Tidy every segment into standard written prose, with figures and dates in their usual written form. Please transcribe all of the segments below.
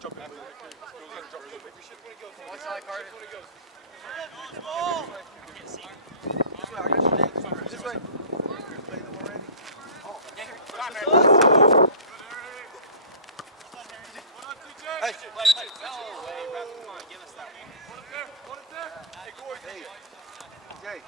Watch how hard it goes. This way, I got you, James. This way. You played them already? Oh. Hey. No way, Rep. Come on, give us that one. Hey. Jay. Yeah.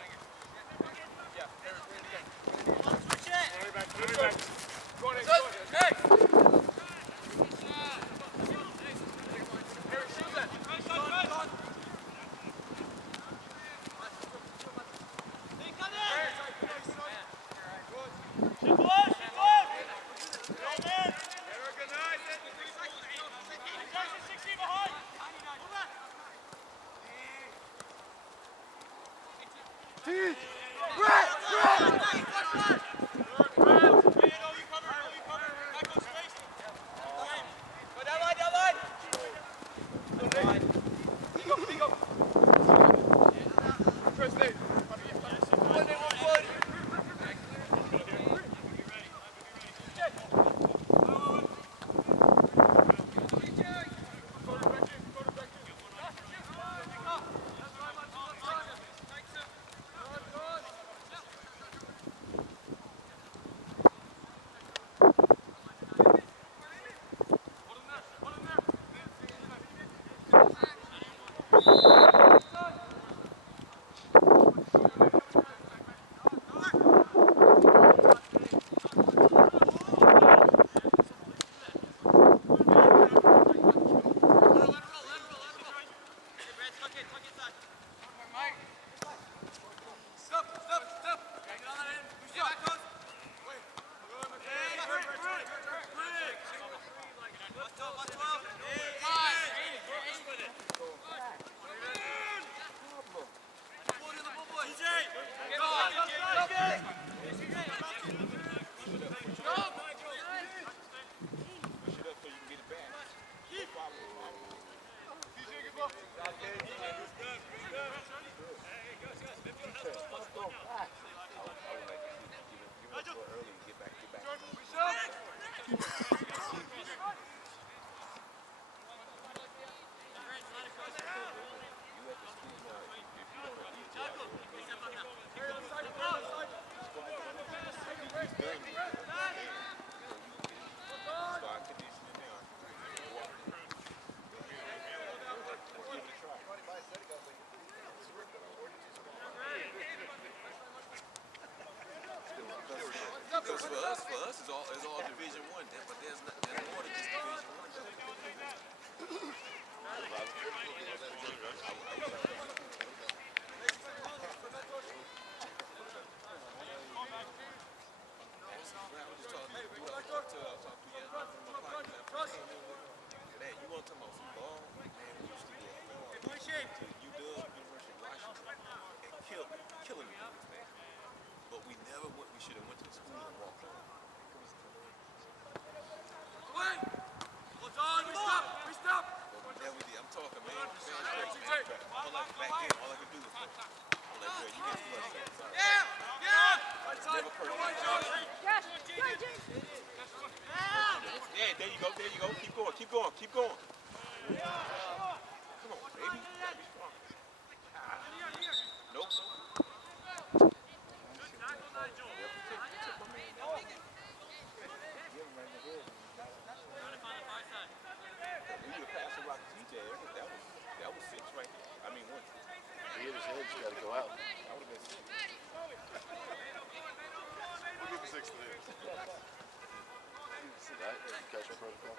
Because for us, it's all Division One, but there's more than just Division One. You want to talk about some ball? Man, we used to go to UW, University of Washington, and killing the dudes, man. But we never went. We should have went to the school and walked on. We stop. But we never did. I'm talking, man. All I could do was go. I'm like, girl, you can't flush that. Sorry. Never perfect. Yeah, there you go. Keep going. Come on, baby. Nope. That was six right there. I mean, one. He hit his head, he's got to go out. That would have been six. We'll give him 6 to him. See that? Concussion protocol.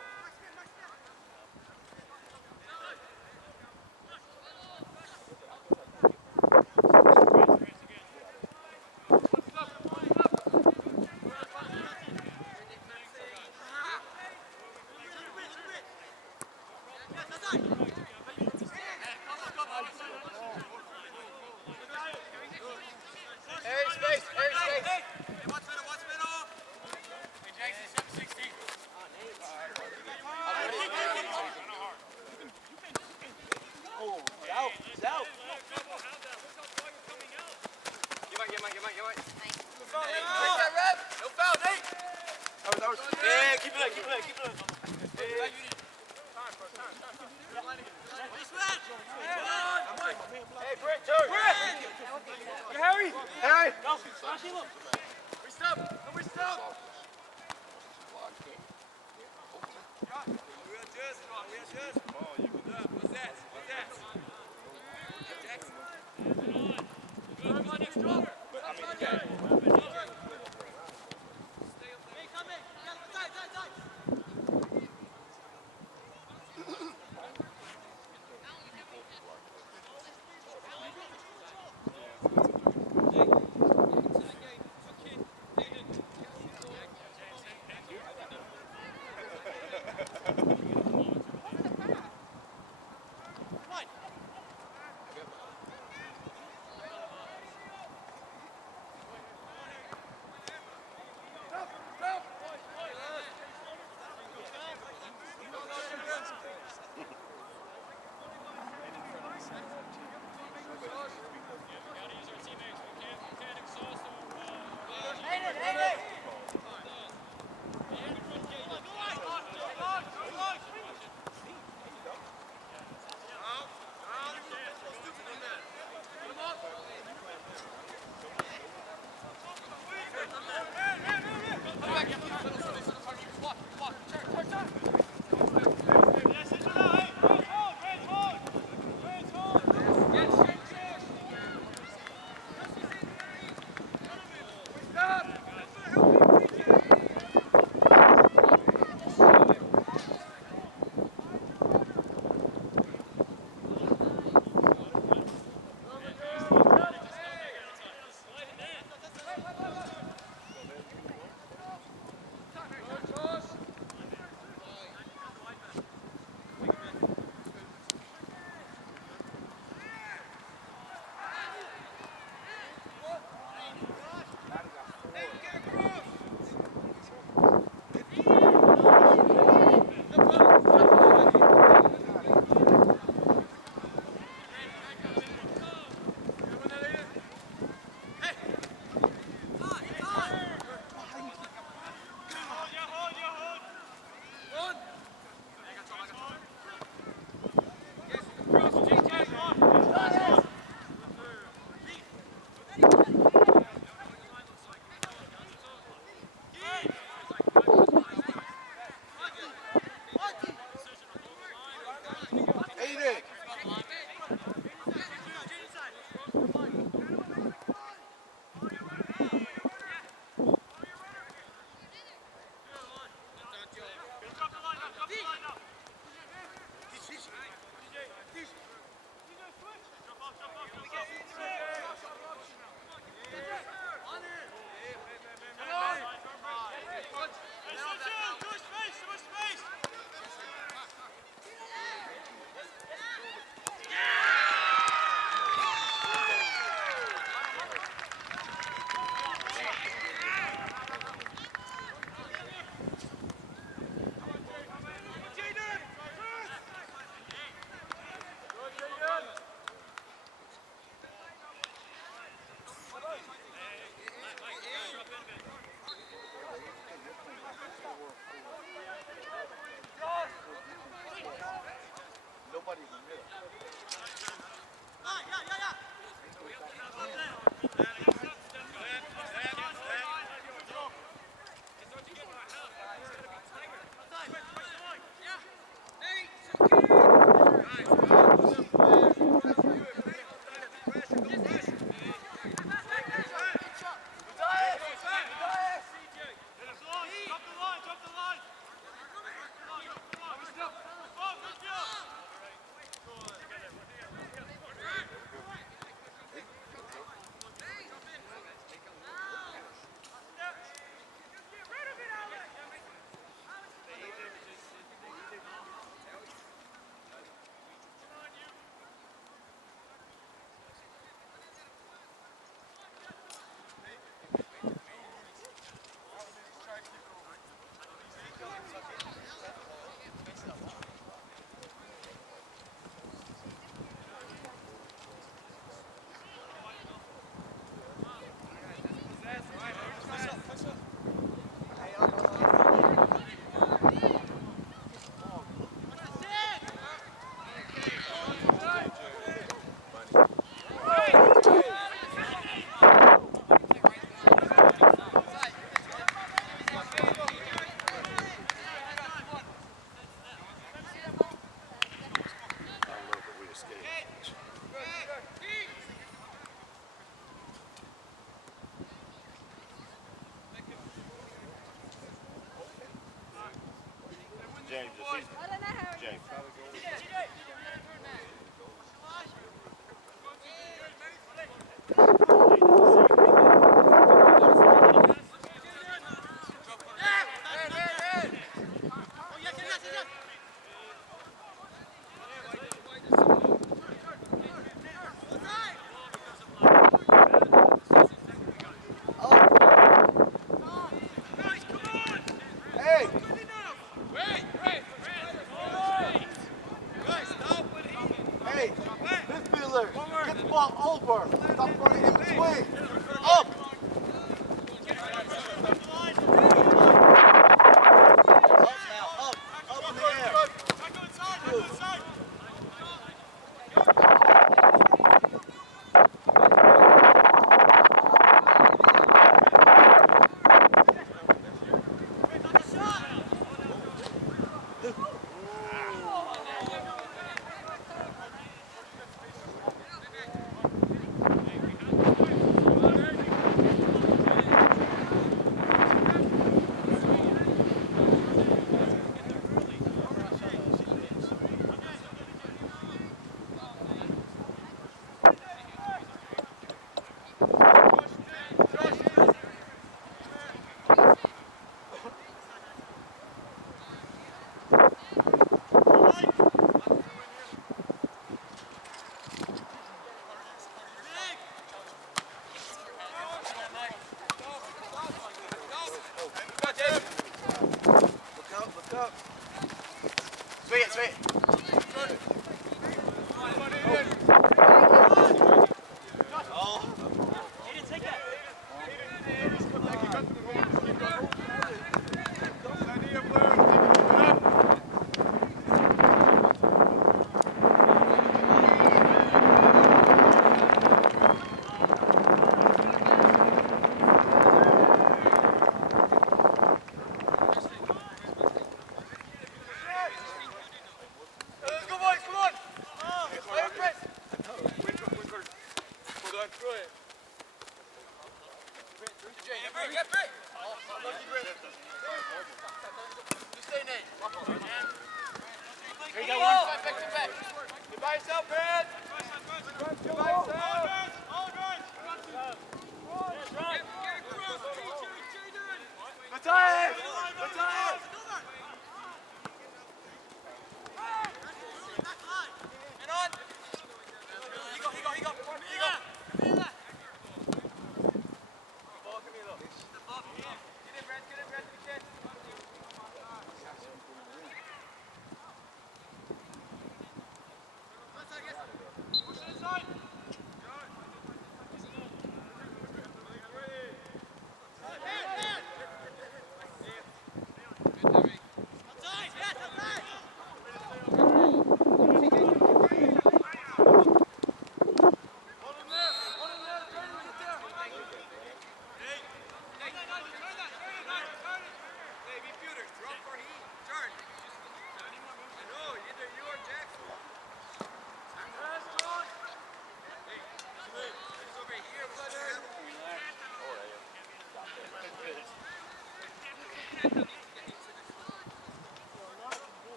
Yeah, keep it up. James this season. James. Hey! Hey! Midfielder! Get the ball over! Stop running in between! Up! Up now! Up! Up in the air! Good. Look up. Sweet, sweet.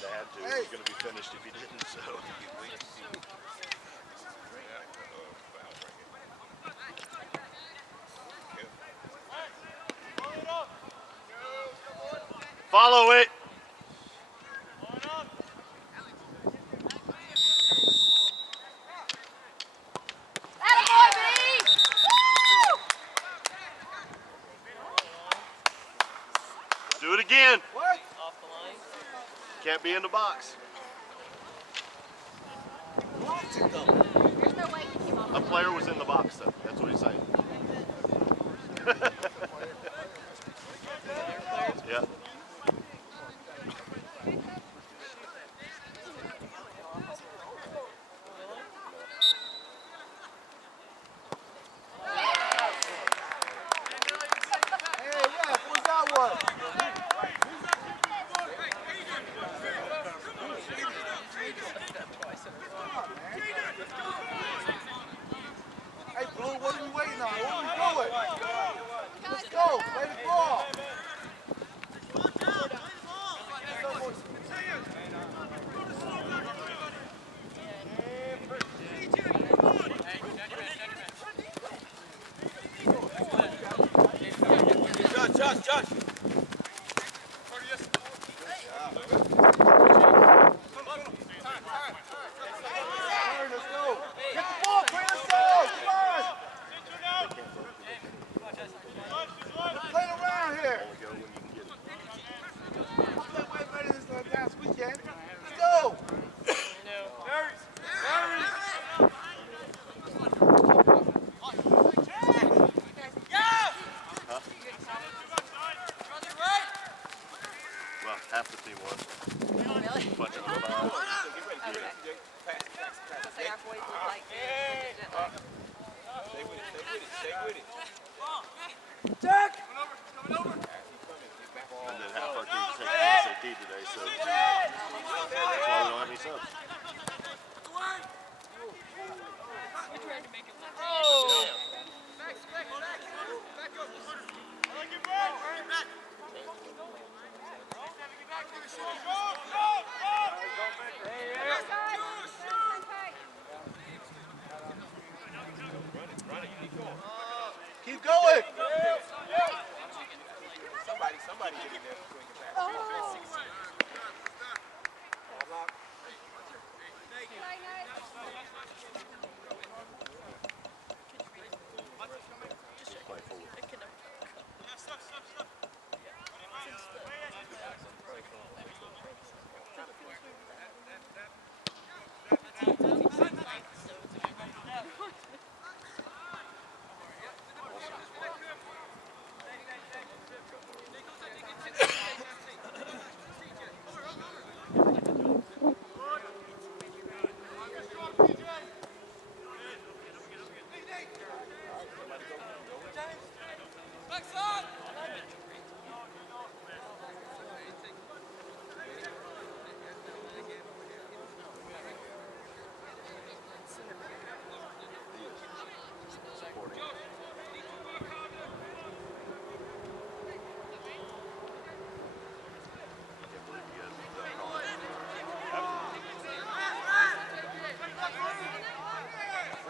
they had to. It was going to be finished if he didn't. So. Follow it. Do it again. What? Can't be in the box. There's no way he came off. A player was in the box, though. That's what he's saying. Yeah. Hey, ref, what's that one? Hey, Blue, what are we waiting on? Where are we going? Let's go. Play the ball. Josh. Let's go. Get the ball, Chris. Let's go. Come on. Play around here. I'll play way better than last weekend. Let's go. Well, half the team was. Really? Bunch of them. Okay. So our boys look like this. Stay with it. And then half our team taking the SAT today, so that's why we don't have any subs. Keep going. Somebody get in there quick and fast. Just play forward.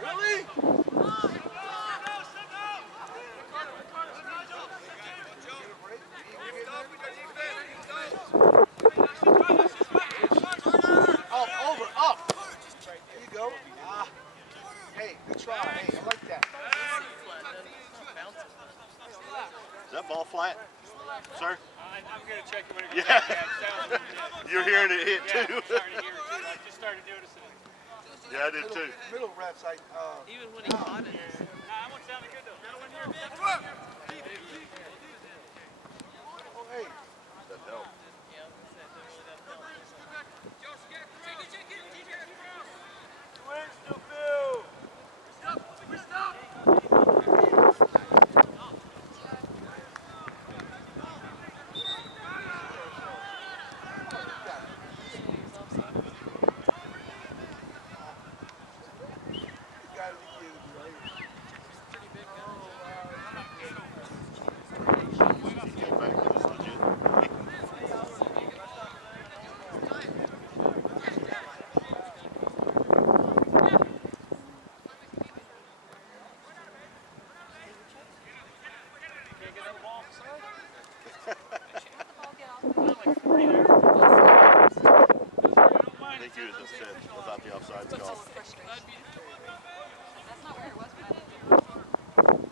Really? Up. There you go. Hey, good try. Hey, I like that. Is that ball flat, sir? I'm going to check it when it Yeah. goes back. Yeah, You're hearing it hit I'm too. starting to hear it too. I just started noticing it. Yeah, I did too. Middle refs, like, Even when he caught it. That one sounded good though. Middle one here. oh, hey. That helped. Yeah, that really doesn't help. Came back, it was legit. I think you would have said without the offside So call. frustration. That's not where it was when I lived there.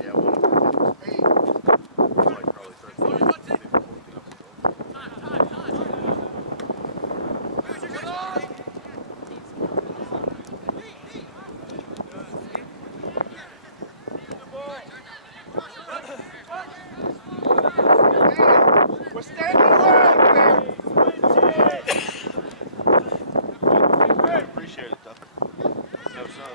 Yeah, one of them was 8. It's like probably 13. We're standing around, man. I appreciate it, though. No sub.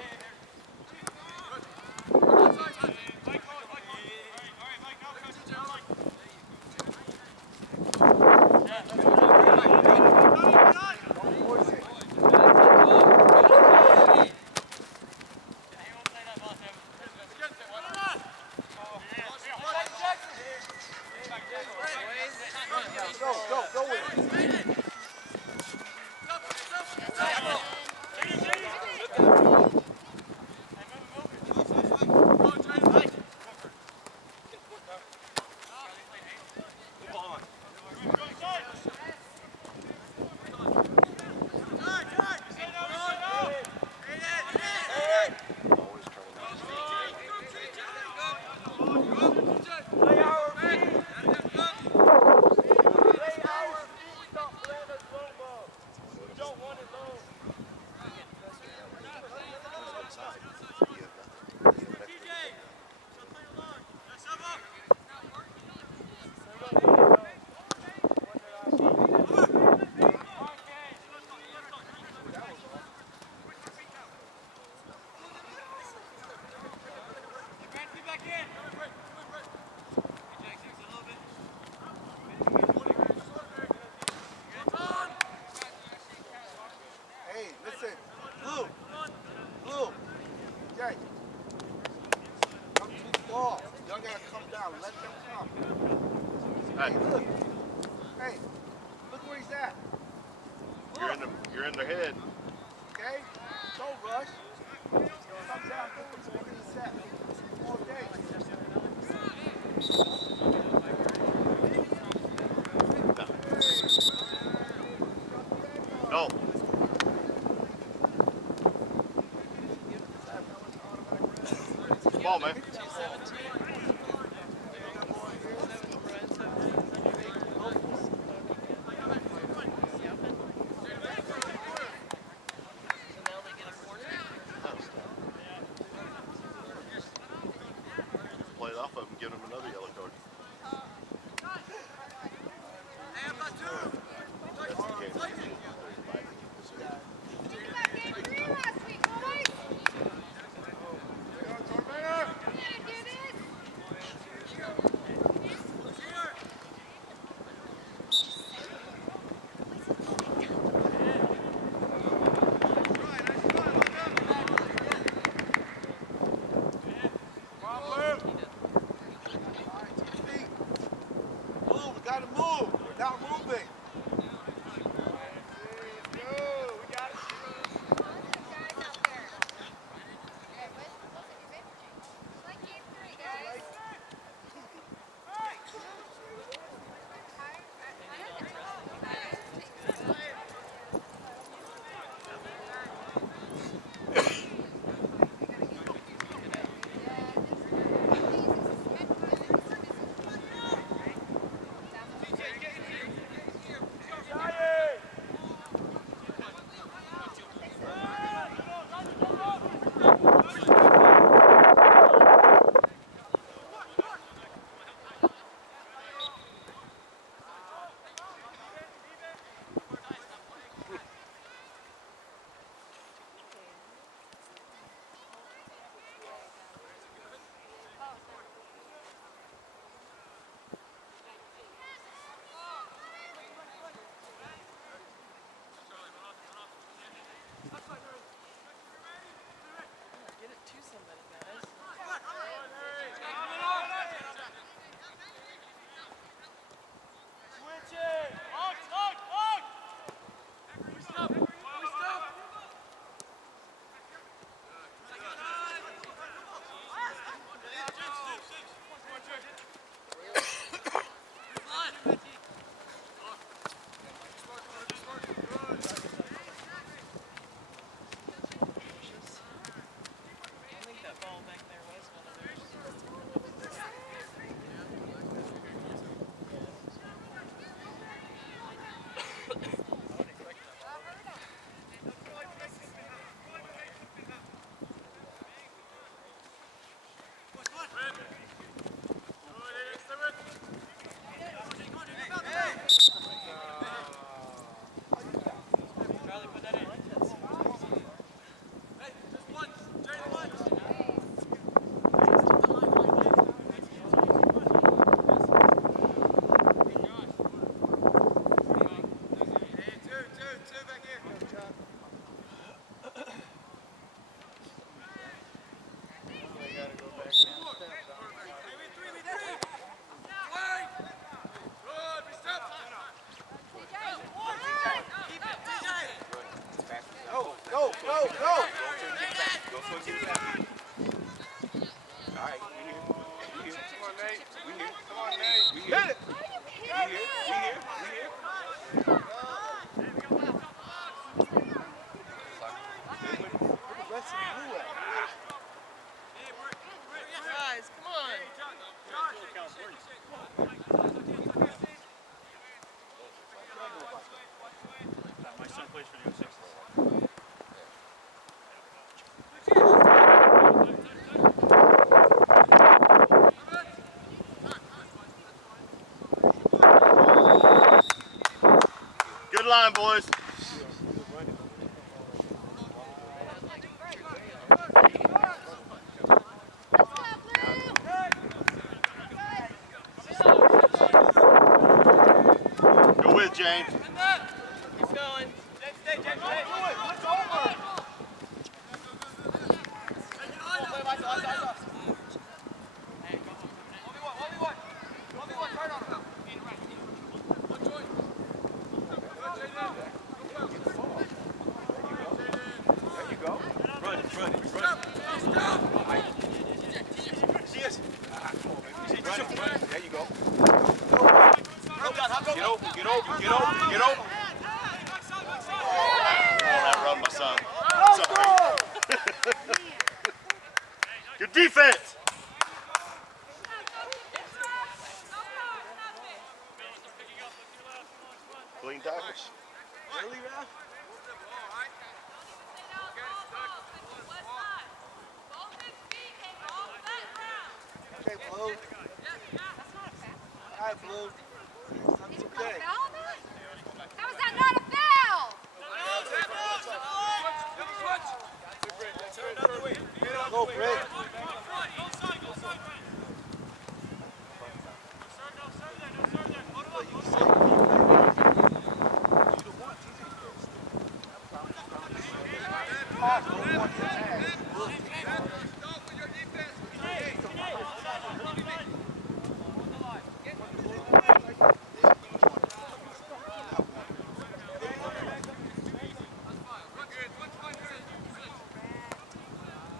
Go with it. Always trying Hey, listen. Blue. Jay. Come to the ball. Y'all gotta come down. Let them come. Hey, Hey, look. Hey, look where he's at. you're in their head. Okay? Don't rush. Come down. Go to the beginning set. All day. No. Ball, man. Play it off of him, give him another yellow card. Blue, we gotta move. We're not moving. time, boys. Go with James. Keep going. Get open. Run, my son. Sorry. Good defense. Clean tackles. Okay, Blue. All right, Blue. That's okay. How is that not a foul? Go, Britt.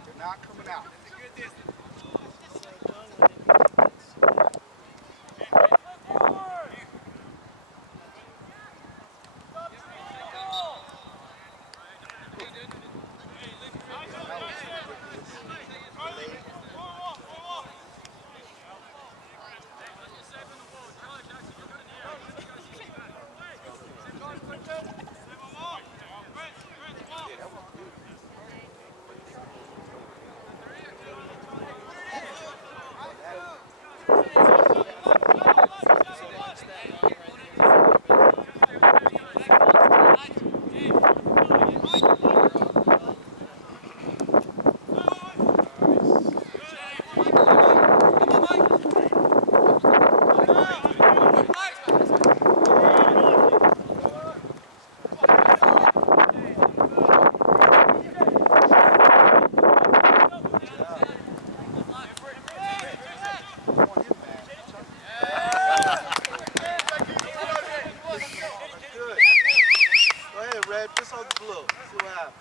They're not coming out. Red, just on the blue. See what happens.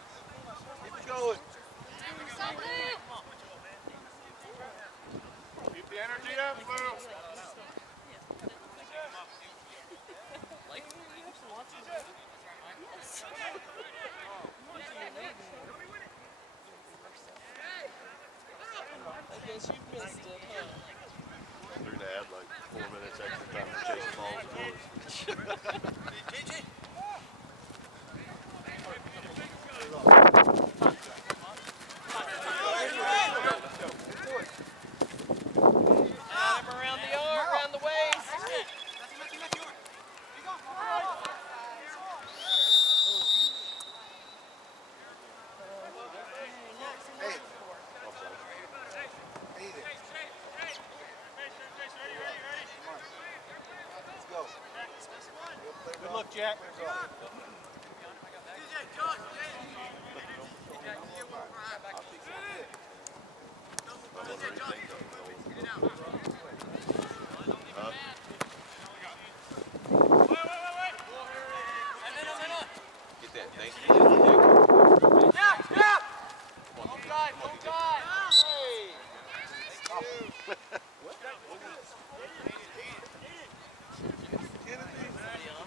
Keep it going. Keep the energy up, Blue. I guess you missed it, huh? They're going to add like 4 minutes extra time for chasing balls and boys. Arm around the arm, around the waist. Hey. Eat it. Come on. Let's go. Good luck, Jack. Get that. Thank you.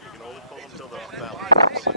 You can only pull them until they're on balance.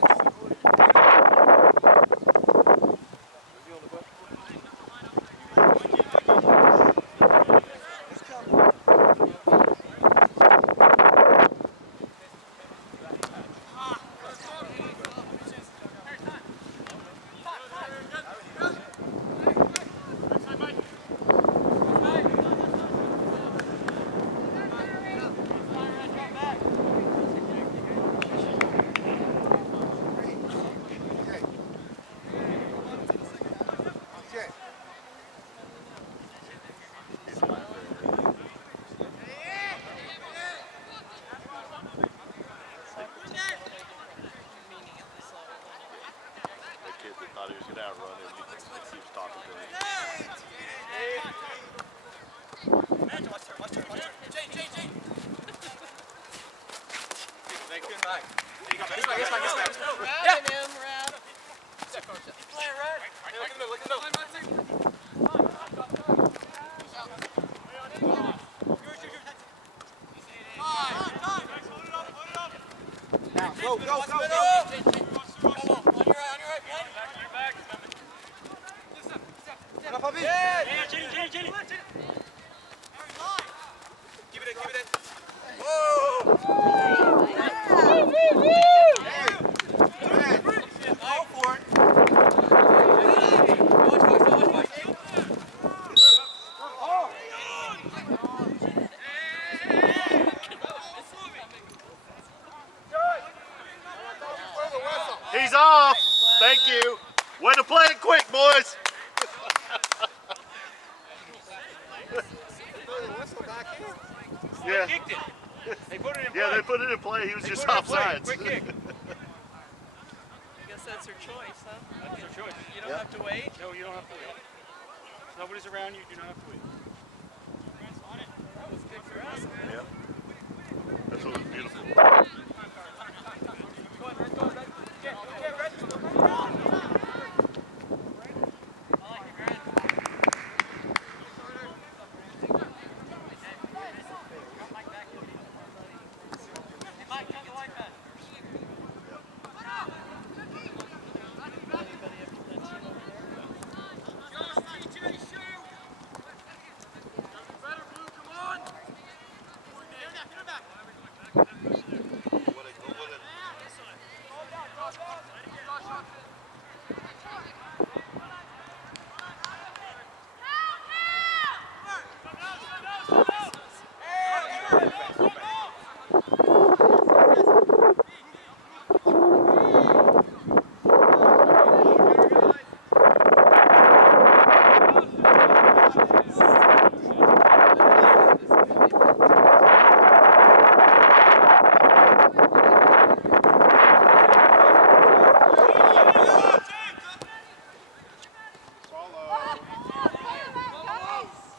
Grabbing him, Rad. Now, go, go, go, go. Enough of it. Go for it. He's off. Thank you. Way to play it quick, boys. Yeah. Kicked it. They put it in Yeah, play. they put it in play. He was just put it in play. offsides. Quick kick. I guess that's her choice, huh? That's their choice. You don't have to wait. No, you don't have to wait. If nobody's around you, you do not have to wait. That was good for us. Yeah. That's what was beautiful. Anybody up to that team over there?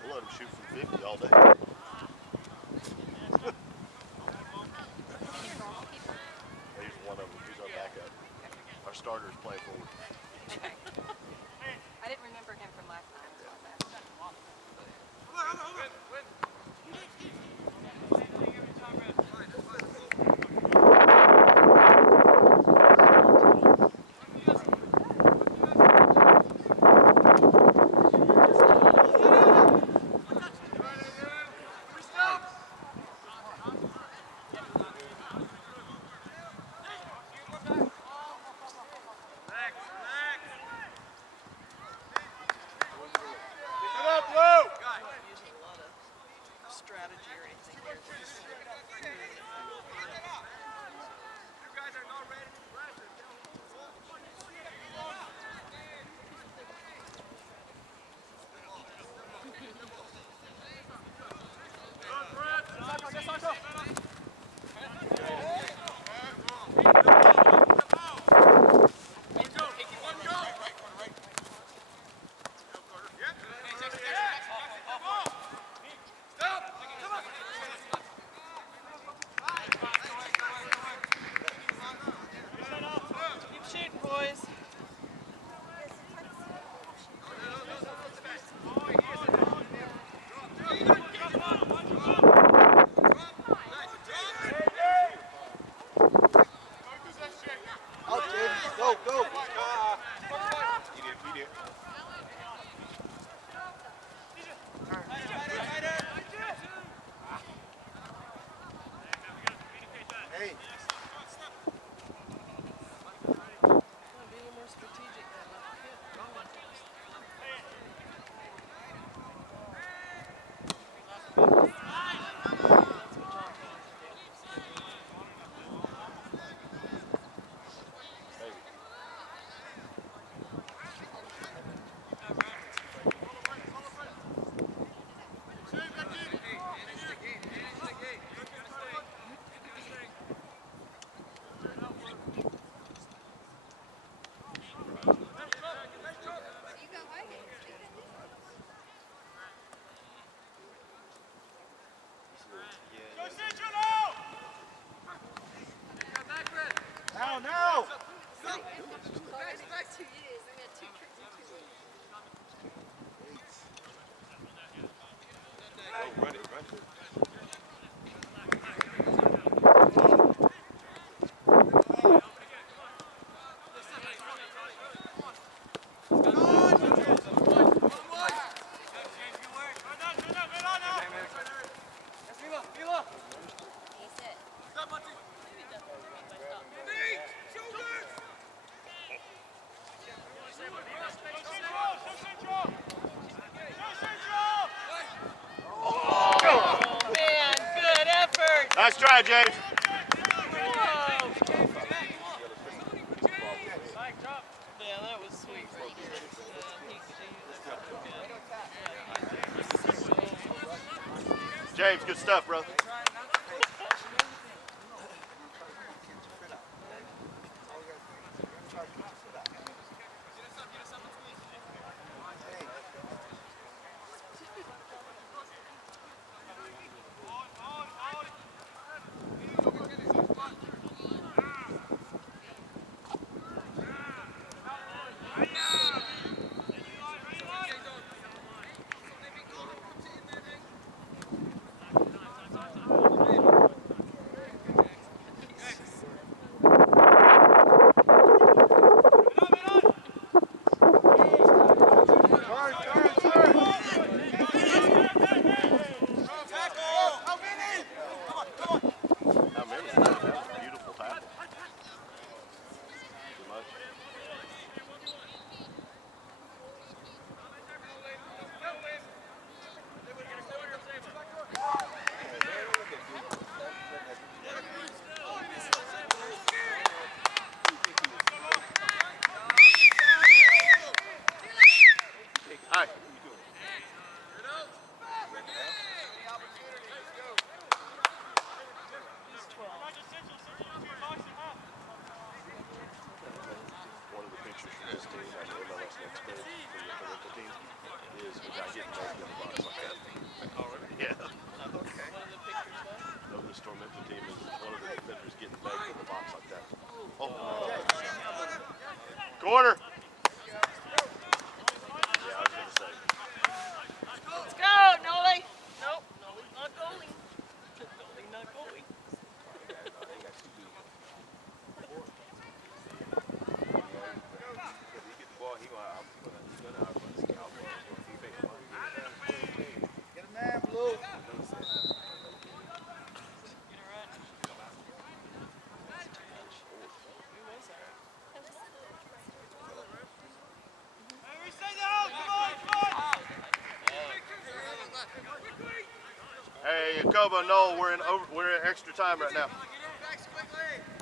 We'll let him shoot from 50 all day. He's one of them. He's our backup. Our starters play forward. I didn't remember him from last time. Using a lot of strategy or anything here. Keep shooting, boys. Out, Jaden. Go, go. Hey. Gotta be a little more strategic than that. That's what John told us to do. Nice try, James. Yeah, that was sweet. James, good stuff, brother. How many? That was a beautiful tackle. Too much. Hi. One of the pictures from this team on the MLS Next page from the parental team is a guy getting naked in the box like that. Yeah. No, this Tormenta team is one of the defenders getting naked in the box like that. Oh. Corner. Yeah, I was going to say. Let's go, Noli. Nope, Noli's not going. Noli's not going. Get a man, Blue. Hey, Jacobo, Noel, we're in extra time right now. Get over back quickly.